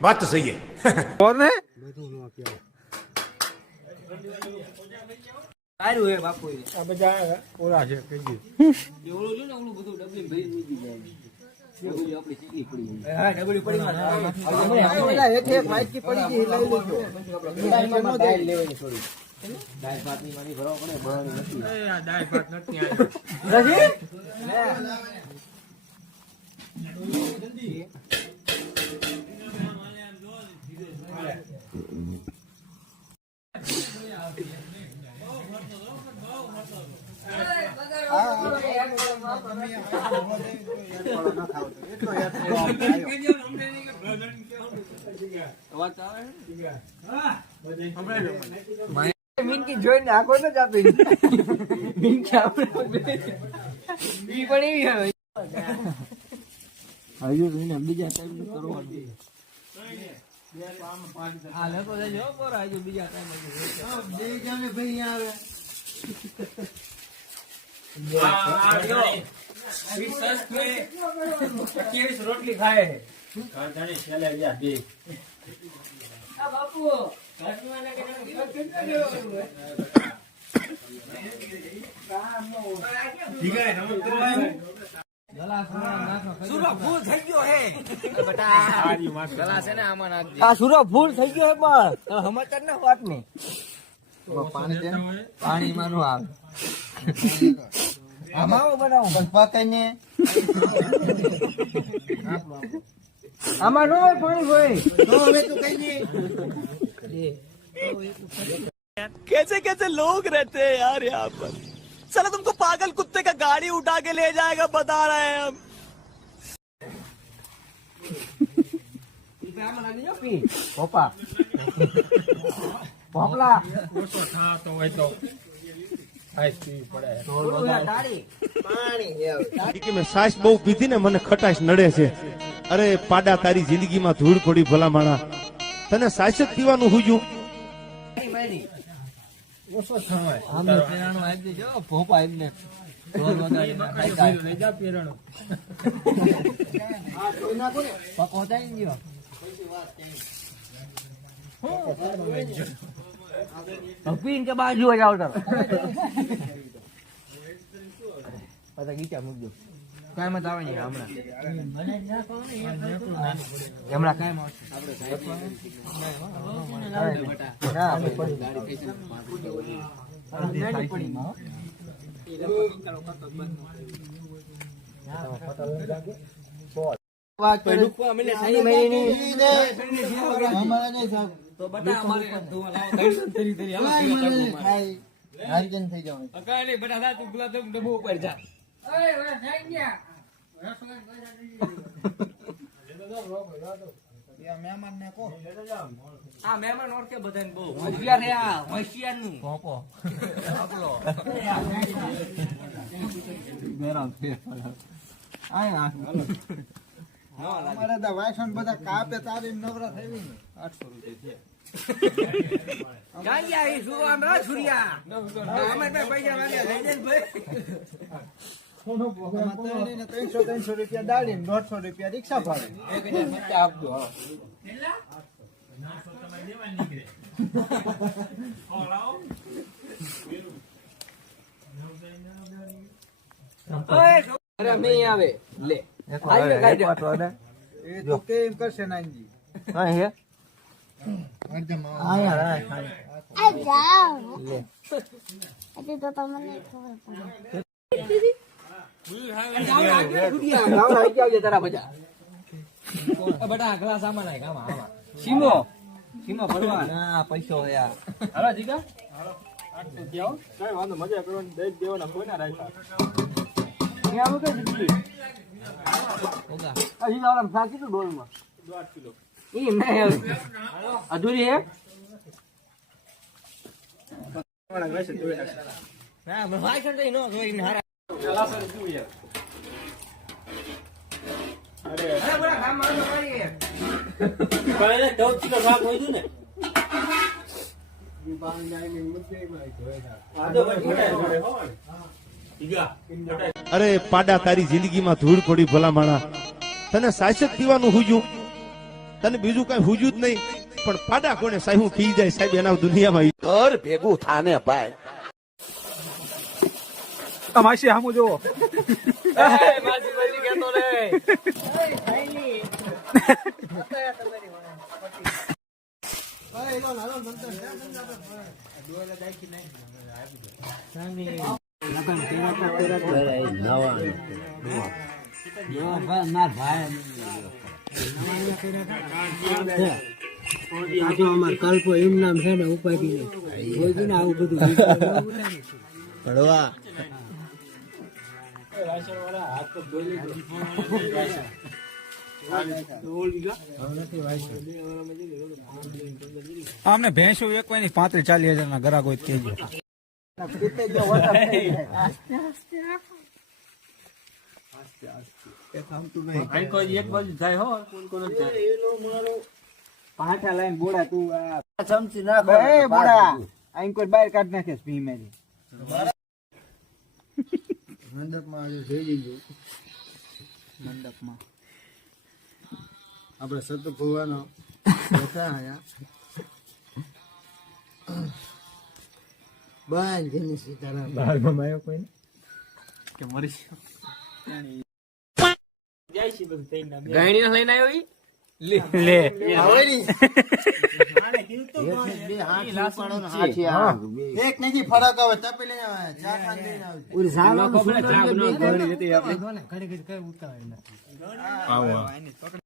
बात तो सही है। और ने સારું હે બાપુ આ બધા ઓલા છે કેજી એવડું જો ને ઓલું બધું ડબલી ભરી મૂકી જાય ડબલી આપણી સીધી પડી હા ડબલી પડી માં એક એક વાટકી પડી ગઈ લઈ લેજો દાળ લેવાની થોડી દાળ ભાતની મારી ભરવા પડે ભરવાની નથી એ આ દાળ ભાત નથી આવી જલ્દી મિનકી જોઈને આખો ન જાતો મિનકી આપણે ઈ પણ એવી હવે હજુ એને બીજા ટાઈમ કરવાનું આ લોકો જો બોરા હજુ બીજા ટાઈમ બે જાને ભાઈ આવે રોટલી ખાય બાપુ સુરો ફૂલ થઈ ગયો હે ગલાસ હે ને આમાં નાખજે આ સુરો ફૂલ થઈ ગયો હે પણ સમાચાર ને વાત ને પાણી દે પાણી માં નું આવે આમાં બનાવું પણ પકાઈને આમાં નો પાણી હોય તો હવે તું કઈ નહીં कैसे कैसे लोग रहते हैं यार यहाँ पर साला तुमको पागल कुत्ते का गाड़ी उठा के ले जाएगा बता रहे हैं हम પોપા પોપલા ઓછો થાતો હોય તો આઈસ પી પડે કે મેં સાસ બહુ પીધી ને મને ખટાશ નડે છે. અરે પાડા તારી જિંદગીમાં ધૂળ પડી ભલા માણા, તને સાસ જ પીવાનું હુજ્યું. ઓછો થાય આમે પેરાણું આપી દેજો પોપા એમને ઢોલ વગાડી લઈ જા પેરાણું પકો થાય ગયો પીન કે બાજુ જ આવતા પાછા ગીચા મૂકજો કાંઈ મત આવે નહીં હમણાં કાંઈ મહેમાન ઓળખે બધાને બહુ હોશિયાર હે આ હોશિયાર નું પોપો અમારે તો વાસણ બધા કાપે તારી નવરા થઈ ને 800 રૂપિયા ક્યાં ગયા એ સુવાન રા છુરિયા અમે બે પૈસા વાગે લઈ જઈને ભાઈ 300 રૂપિયા દાડી 150 રૂપિયા રિક્ષા ભાડે એક હજાર નીચે આપજો અરે મેં આવે લે એ તો કેમ કરશે નાનજી હા હે સીમો ભરવા ના પૈસો યાર હાલો જીગા કઈ વાંધો મજા કરવાની દઈ દેવાના કોઈ ના રાખ્યા અધૂરી હે અરે પાડા તારી જિંદગીમાં ધૂળ પડી ભલા માણા, તને સાસ જ પીવાનું હુજ્યું. તને બીજું કઈ હુજ્યું જ નહીં, પણ પાડા કોને સાહેબ હું ખી જાય સાહેબ એના દુનિયામાં ઘર ભેગું થાને ભાઈ. માસી હામું જોવો કલ્પો એમ નામ છે ને ઉપાધિ ને આવું બધું પડવા આમને ભેંસો વેકવાની 35-40 ના ગરાક હોય કેજો એક બાજુ જાય હો કોણ પાઠા લાઈન બોડા તું ચમચી નાખ એ બોડા આઈ કોઈ બહાર કાઢ નાખે ભી મેરી મંડપમાં આજે જઈ જજો મંડપમાં આપણે સત ભુવાનો બેઠા આયા બાન જેની સીતારામ બહાર ગમાયો કોઈ કે મરી ગાયણી લઈને આવ્યો ઈ લે આવડી બે હાથ ઉપાડો ને હાથિયા એક નહીં ફરક આવે તપેલી આવે ચા ખાન દઈને આવે ઓલી સાલો સુંદર બે ઘડી હતી આપણે ઘડી કઈ ઉતાવળ નથી આવો